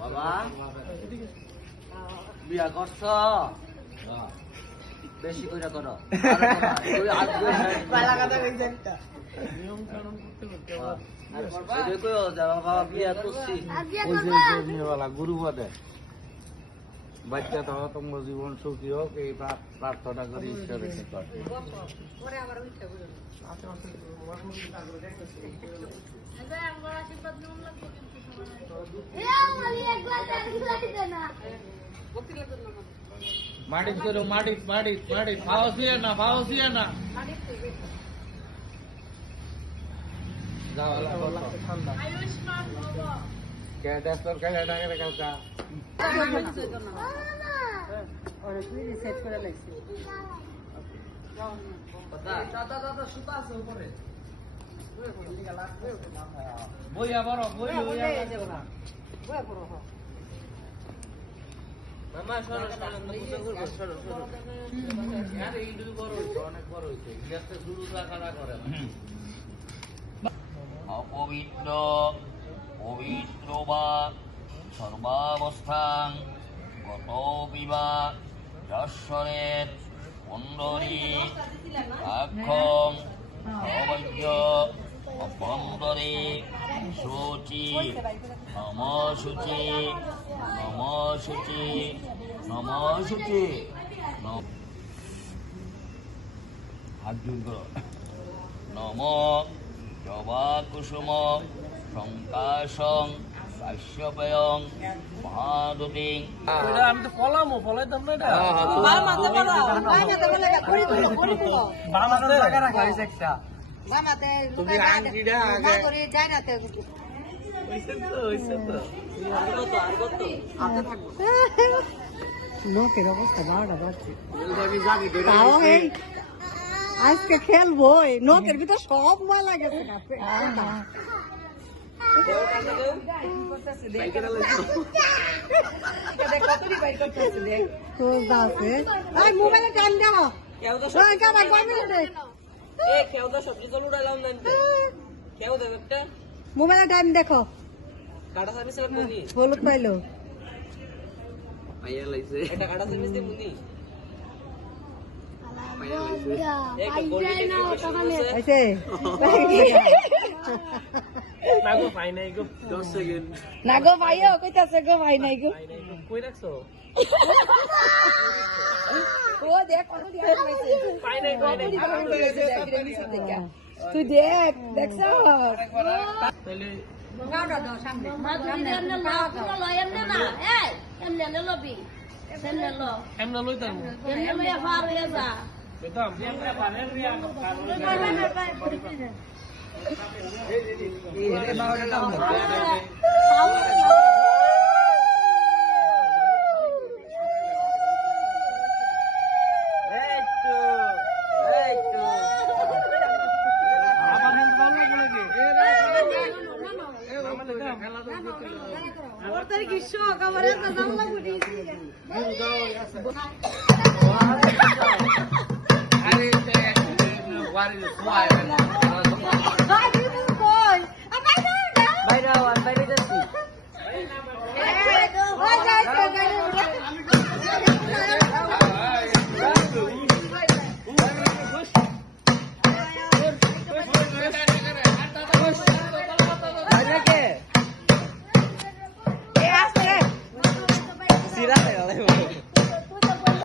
বাবা বিয়া করছ বেশি করে করো গুরু পদে বাচ্চা তম জীবন সুখী হোক এই প্রার্থনা করি ঈশ্বরের নিকট। মাটিত করো মাটিত মাটিত মাটিত ফাওসিয়া না ক্যাডাস্টার ক্যাডা করে কালকা সেট করে লাগছে দাদা সুতা আছে উপরে বইয়া বড় বইয়া মামা সরো সরো আরে ইডু বড় হইছে অনেক বড় হইছে ইয়াতে শুরু রাখা করে অপবিত্র পবিত্র বা সর্বাবস্থান গত বিবা যশ্বরের কুণ্ডলী আক্ষম অবৈজ্য অভ্যন্তরে শুচি নম শুচি নম শুচি নম শুচি হাত জোর করো নম জবা কুসুম সংকাশং কাশ্যপয়ং মহাদুতিং আমি তো ফলামো ফলাইতাম না এটা তুমি আংটিটা আগে লোকের অবস্থা 12টা বাজছে তাও এই আজকে খেলবো নোকের ভিতর সব মালা গেছে মোবাইলে টাইম দেখো মোবাইলে টাইম দেখো হলুদ পাইলো না গো ভাইও কইতাছে গো ভাই নাই গো কই রাখছো ও দেখ কত দিয়া পাইছে তুই দেখ দেখছো তাহলে গাওটা দাও সামনে সামনে এমনে না এই এমনে লবি এমনে লো এমন লইতাম এমনে লইয়া ফার হইয়া যা কইতাম এমন পারেন রিয়া Sirah ya,